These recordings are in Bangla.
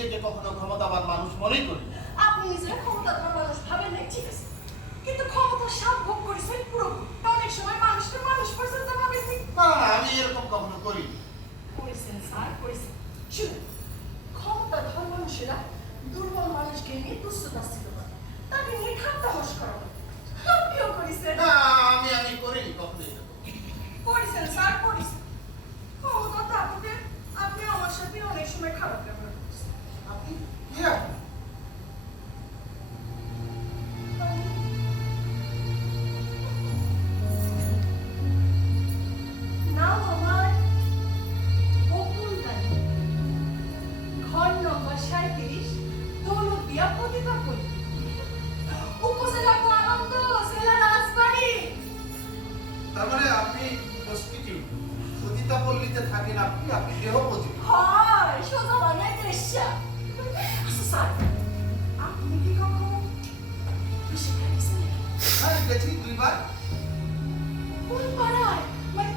নিজেকে কখনো ক্ষমতাবান মানুষ মনেই করি। আপনি নিজেরা ক্ষমতাবান মানুষ ভাবেন নাই, ঠিক আছে, কিন্তু ক্ষমতার স্বাদ ভোগ করেছেন পুরোপুরি। অনেক সময় মানুষকে মানুষ পর্যন্ত ভাবেননি। না না, আমি এরকম কখনো করি। করেছেন স্যার, করেছেন। শুনুন, ক্ষমতাধর মানুষেরা দুর্বল মানুষকে নিয়ে তুচ্ছ-তাচ্ছিল্য করে, তাকে নিয়ে ঠাট্টা মশকরা করে। আপনিও করেছেন। না, আমি করিনি কখনো এরকম। করেছেন স্যার, করেছেন। ক্ষমতা থাকতে আপনি আমার সাথে অনেক সময় খারাপ ব্যবহার করেছেন। আপনি কি আপনি? নাম আমার বকুল রানী, ঘর নম্বর 37, দৌলতদিয়া পতিতাপল্লী, উপজেলা আনন্দ, জেলা রাজবাড়ী। তার মানে আপনি প্রস্টিটিউট, সতিতাপল্লীতে থাকেন আপনি, আপনি দেহপতি। হয় সোজা বাংলায় বেশ্যা। আচ্ছা স্যার, আপনি কি কখনো বেশ্যা গেছেন নাকি? হ্যাঁ, গেছি 2 বার। কোন পাড়ায়, মানে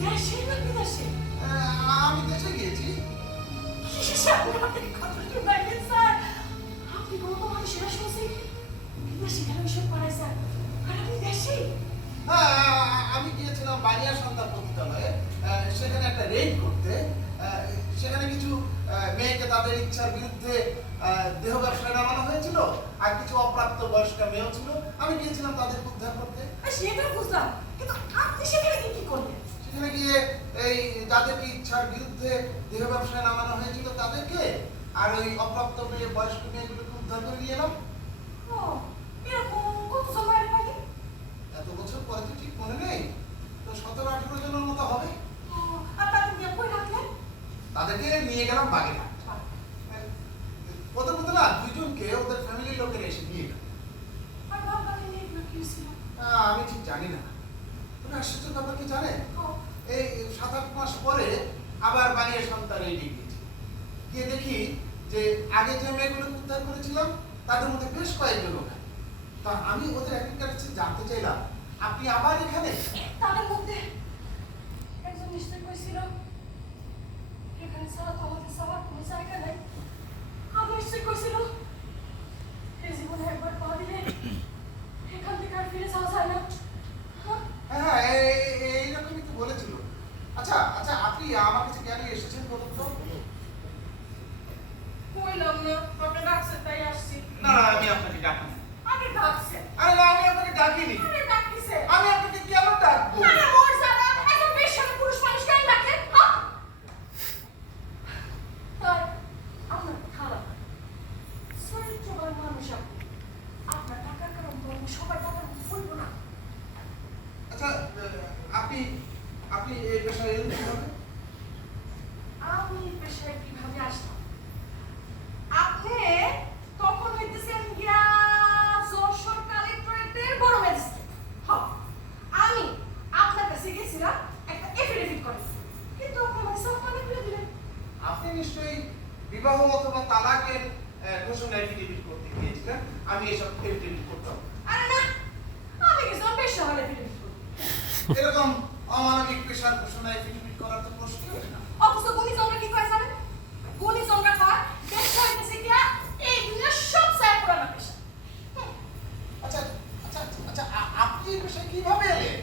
দেশে না বিদেশে? আমি দেশে গিয়েছি। আপনি কথা শুনাইলেন স্যার। আপনি কোনো তো মানুষেরা শুনছি বিদেশে গেলে ওইসব পাড়ায় স্যার, আর আপনি দেশেই? হ্যাঁ, আমি গিয়েছিলাম বানিয়া সন্ধ্যা পতিতালয়ে, সেখানে একটা রেড করতে। সেখানে কিছু মেয়েকে তাদের ইচ্ছার বিরুদ্ধে দেহ ব্যবসায় নামানো হয়েছিল, আর কিছু অপ্রাপ্ত বয়স্ক মেয়েও ছিল। আমি গিয়েছিলাম তাদের উদ্ধার করতে। সেটা বুঝলাম, কিন্তু আপনি সেখানে কি করলেন? সেখানে গিয়ে এই যাদেরকে ইচ্ছার বিরুদ্ধে দেহ ব্যবসায় নামানো হয়েছিল তাদেরকে, আর ওই অপ্রাপ্ত মেয়ে বয়স্ক মেয়েগুলোকে উদ্ধার করে নিয়ে এলাম। ও, এরকম কত সময় লাগে? এত বছর পরে তো ঠিক মনে নেই, তো 17-18 জনের মতো হবে। ও, আর তাদের নিয়ে কই রাখলেন? তাদেরকে নিয়ে গেলাম বাগেরহাট। প্রথমত না 2 জনকে ওদের ফ্যামিলির লোকেরা এসে নিয়ে গেল। আর বাবাকে নিয়ে এগুলো কি ছিল? আমি ঠিক জানি না। তুমি আশ্চর্য ব্যাপার কি জানে, ও, এই 7-8 মাস পরে আবার বানিয়ে সন্তান রেডি গিয়েছি। গিয়ে দেখি যে আগে যে মেয়েগুলো উদ্ধার করেছিলাম তাদের মধ্যে বেশ কয়েকজন ওখানে। তা আমি ওদের একজনের কাছে জানতে চাইলাম, আপনি আবার এখানে? তাদের মধ্যে একজন নিশ্চয় কইছিল এখানে ছাড়া তো আমাদের যাওয়ার কোনো জায়গা নেই। আমি নিশ্চয় কইছিল এই জীবনে একবার পা দিলে এখান থেকে আর ফিরে যাওয়া যায় না। হ্যাঁ, এইরকমই তো বলেছিল। আচ্ছা আচ্ছা, আপনি আমার কাছে কেন এসেছেন বলুন তো? কইলাম না আপনি ডাকছেন তাই আসছি। না, আমি আপনাকে ডাকিনি। আগে ডাকছেন। আরে না, আমি আপনাকে ডাকিনি। আরে ডাকিছে। আমি আপনাকে কেন ডাকবো? আরে মোর জানা এত বেশি পুরুষ মানুষ কেন ডাকে? হ্যাঁ? তাই আপনার খারাপ চরিত্রবান মানুষ আপনি। আপনার টাকার কারণ তো আমি সবার টাকা বলবো না। আচ্ছা, আপনি আপনি এই পেশায় এলেন কিভাবে? আমি পেশায় কিভাবে আসলাম? আপনি তখন হইতেছেন গিয়া যশোর কালেক্টরেটের বড় ম্যাজিস্ট্রেট। হ্যাঁ, আমি আপনার কাছে গেছিলাম একটা এফিডেভিট করে, কিন্তু আপনি আমার সব কানে খুলে দিলেন। আপনি নিশ্চয়ই বিবাহ অথবা তালাকের ঘোষণা এফিডেভিট করতে গিয়েছিলেন। আমি এসব এফিডেভিট করতাম। আরে না, আমি গেছিলাম পেশা হলে এফিডেভিট করতে। এরকম অমানবিক পেশার ঘোষণা এফিডেভিট করার তো প্রশ্নই ওঠে না। অথচ গুণীজনরা কি কয় জানেন? গুণীজনরা কয় পেশা হইতেছে গিয়া এই দুনিয়ার সবচেয়ে পুরানো পেশা। আচ্ছা আচ্ছা আচ্ছা, আপনি এই পেশায় কিভাবে এলেন?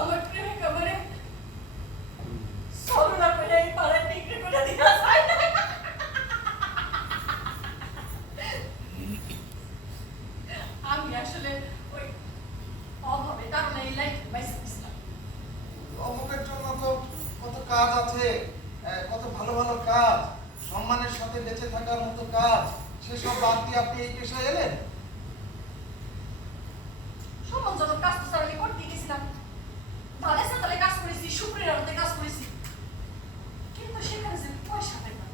আমার প্রেমিক আমারে সরলা করে এই পাড়ায় বিক্রি করে দিয়া যায় না। আমি আসলে ওই অভাবে কারণে এই লাইফ বাইসে দিছিলাম। অমুকের জন্য তো কত কাজ আছে, কত ভালো ভালো কাজ, সম্মানের সাথে বেঁচে থাকার মতো কাজ, সেসব বাদ দিয়ে আপনি এই পেশায় এলেন? সম্মানজনক কাজ তো স্যার আমি করতে গেছিলাম। ধানে সাতালে কাজ করেছি, শুক্রের আলোতে কাজ করেছি, কিন্তু সেখানে যে পয়সা পেতাম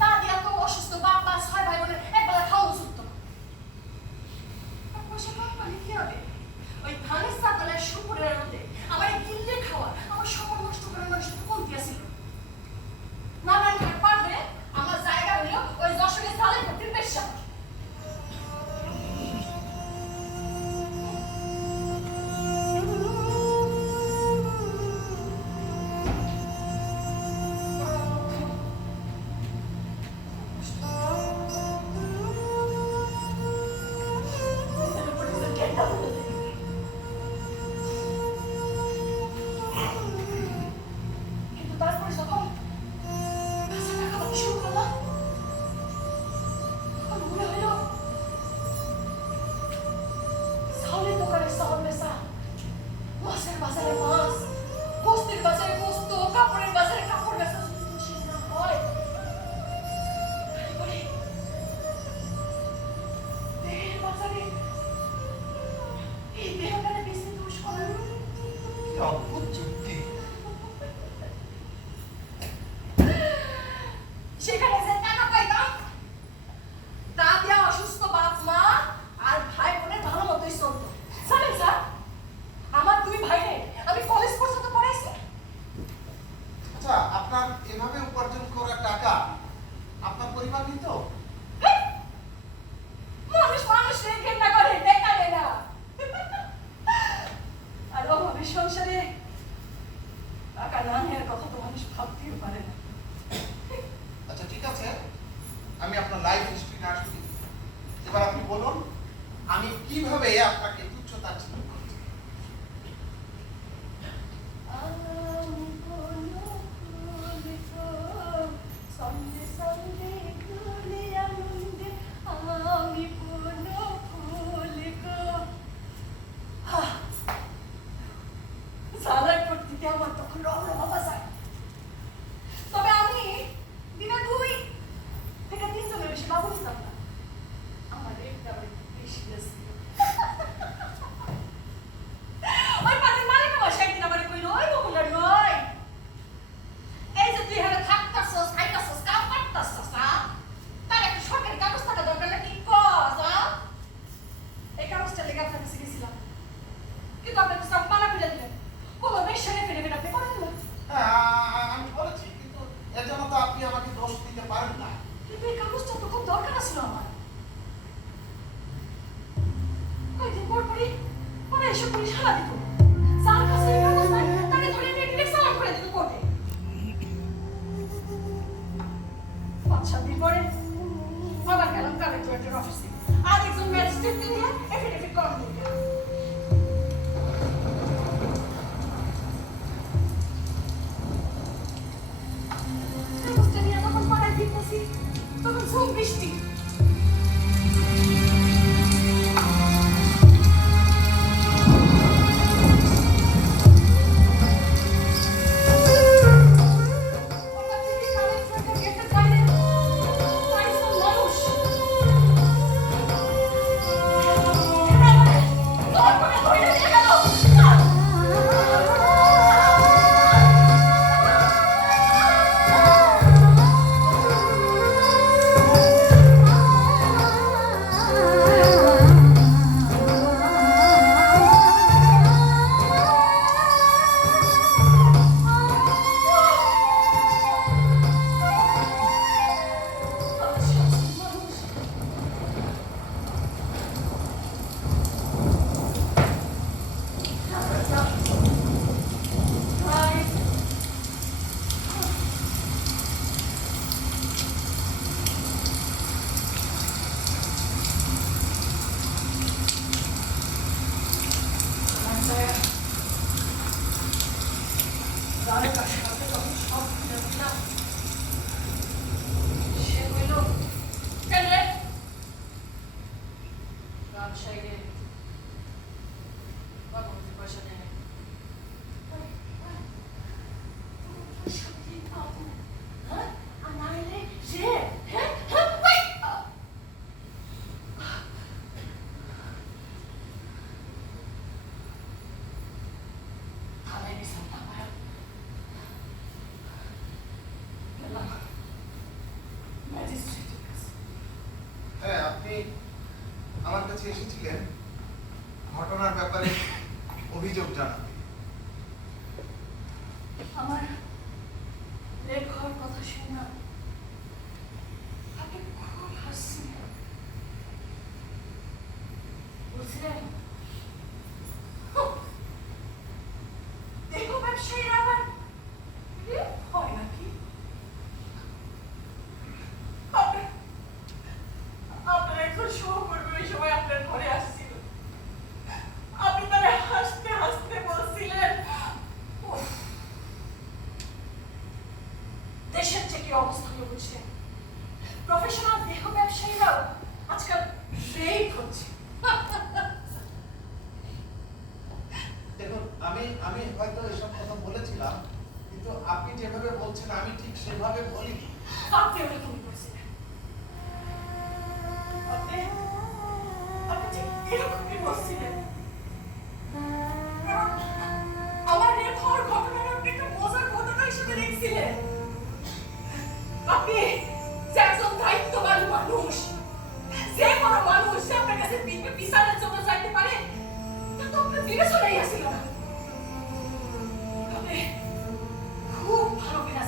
তা দিয়া তো অসুস্থ বাপ মা 6 ভাই বোনের একবেলা খাওয়া যুক্ত। আর পয়সা কম পালে কি হবে? ওই ধানের সাতালে শুক্রের আলোতে আমার গিল্লে খাওয়া, আমার সম্মান নষ্ট করার মানুষ তো কমতি আসিল। নানান ঘাট পার হয়ে আমার জায়গা হইল ওই যশোরের সালে ভর্তির পেশা। আচ্ছা, আপনার এভাবে উপার্জন করা টাকা আপনার পরিবার নিত? মানুষ মানুষের ঘেন্না করে, টাকা দেয় না। আর অভাবের সংসারে টাকা না নেওয়ার কথা তো মানুষ ভাবতেও পারে না। আচ্ছা ঠিক আছে, আমি আপনার লাইফ হিস্ট্রি না শুনি, এবার আপনি বলুন আমি কিভাবে আপনাকে তুচ্ছতাচ্ছিল্য করছি। আমার তখন রমরমা বাজায়। তবে আমি দিনে 2 থেকে 3 জনের বেশি লাভ হইতাম না। আমার রেটটা বেশি ছিল। ওই পার্টির মালিক আমার একদিন আমার কইল, ওই বকুলার নয়, এই যে তুই এখানে থাকতাছস, খাইতাছস, কাম করতাছস, তার একটা সরকারি কাগজ থাকা দরকার নাকি? কস এই কাগজটা লেগে আপনার কাছে গেছিলাম, কিন্তু আপনার কাছে পালা ফিরে দিলেন। কোনো বেশনে ফিরে ফিরে আপনি করে দিলেন। হ্যাঁ, আমি বলেছি, কিন্তু এর জন্য তো আপনি আমাকে দোষ দিতে পারেন না। কিন্তু এই কাগজটা তো খুব দরকার ছিল আমার। কয়েকদিন পর পরই পরে এসে পুলিশ হানা দিত। যার কাছে এই কাগজ নাই তাকে ধরে নিয়ে ডিরেক্ট সালাম করে দিত কোর্টে। 5-7 দিন পরে আবার গেলাম কালেক্টরেটের অফিসে, আর একজন ম্যাজিস্ট্রেটকে নিয়ে এফিডেভিট করানো হলো। কাগজটা নিয়ে যখন পাড়ায় ফিরতেছি তখন ঝুম বৃষ্টি। হ্যাঁ, আপনি আমার কাছে এসেছিলেন ঘটনার ব্যাপারে অভিযোগ জানাতে। আমার লেট হওয়ার কথা শুনে আপনি খুব হাসছিলেন। বলছিলেন দেখো ব্যবসায়ীরা আবার রেপ হয় নাকি? আপনার একজন সহকর্মী ওই সময় আপনার ঘরে আসছিল, আপনি তারা হাসতে হাসতে বলছিলেন দেশের যে কি অবস্থা হলো বুঝলেন, প্রফেশনাল দেহ ব্যবসায়ীরাও আজকাল রেপ হচ্ছে। দেখুন, আমি হয়তো এসব কথা বলেছিলাম, কিন্তু আপনি যেভাবে বলছেন আমি ঠিক সেভাবে বলিনি। আপনি ওরকমই করছিলেন, আপনি ঠিক এরকমই বলছিলেন। আমার রেপ হওয়ার ঘটনাটা আপনি একটা মজার ঘটনা হিসেবে দেখছিলেন। আপনি যে একজন দায়িত্ববান মানুষ, যে কোনো মানুষ সে আপনার কাছে বিচারের জন্য চাইতে পারে, তা তো আপনার বিবেচনাই আসছিল না। আপনি খুব ভালো কিনা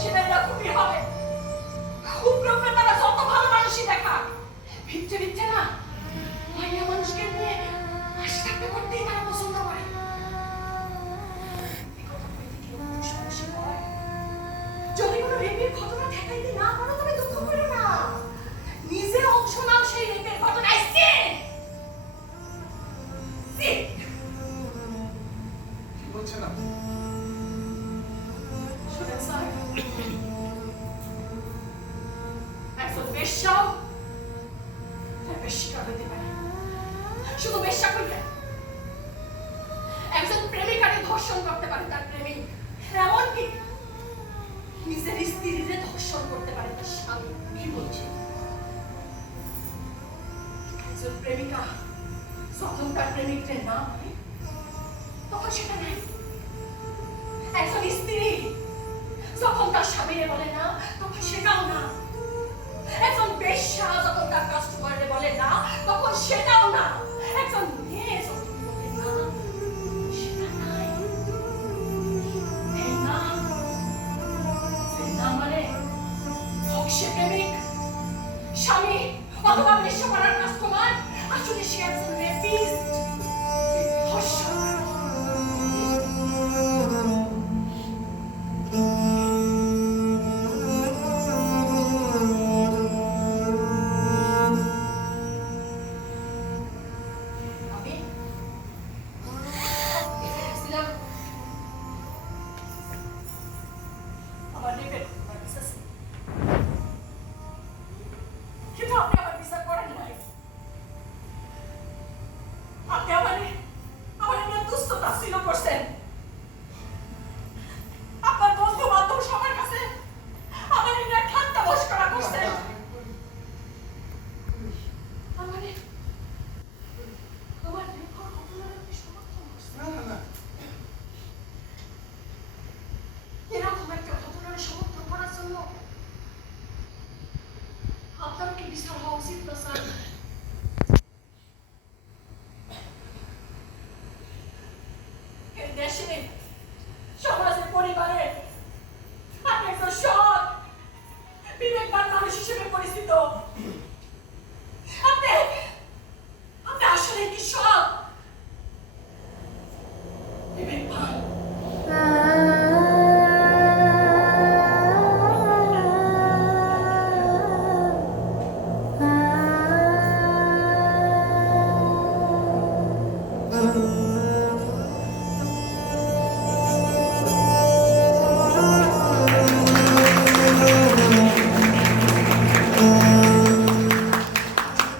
সেটা এরকমই হবে। উপরে উপরে তারা যত ভালো মানুষই দেখা, ভিতরে ভিতরে না মাইয়া মানুষকে নিয়ে হাসি ঠাট্টা করতেই তারা পছন্দ করে। এই কথা বলতে কি একটু সমস্যা হয়? যদি কোনো রেপের ঘটনা ঠেকাইতে না পারো তবে দুঃখ করো না, নিজে অংশ নাও সেই রেপের ঘটনায়। কি বলছেন আপনি? শুনেন স্যার, একজন বেশ্যাও বেশিকা হইতে পারে। শুধু বেশ্যা করলে একজন প্রেমিকাকে ধর্ষণ করতে পারে তার প্রেমিক, এমনকি নিজের স্ত্রীকে ধর্ষণ করতে পারে তার স্বামী। কি বলছেন? একজন প্রেমিকা যখন তার প্রেমিককে না মানে তখন সেটা নাই। একজন স্ত্রী যখন তার স্বামীরে বলে না তখন সেটাও না। একজন বেশ্যা যখন তার কাস্টমারে বলে না তখন সেটাও না। একজন মেয়ে যখন বলে না সেটা নাই। এই না, যে না মানে হোক সে প্রেমিক, স্বামী অথবা বেশ্যা করার কাস্টমার, আসলে সে একজন রেপিস্ট, ধর্ষক। আমি এসেছিলাম আমার রেপের ঘটনা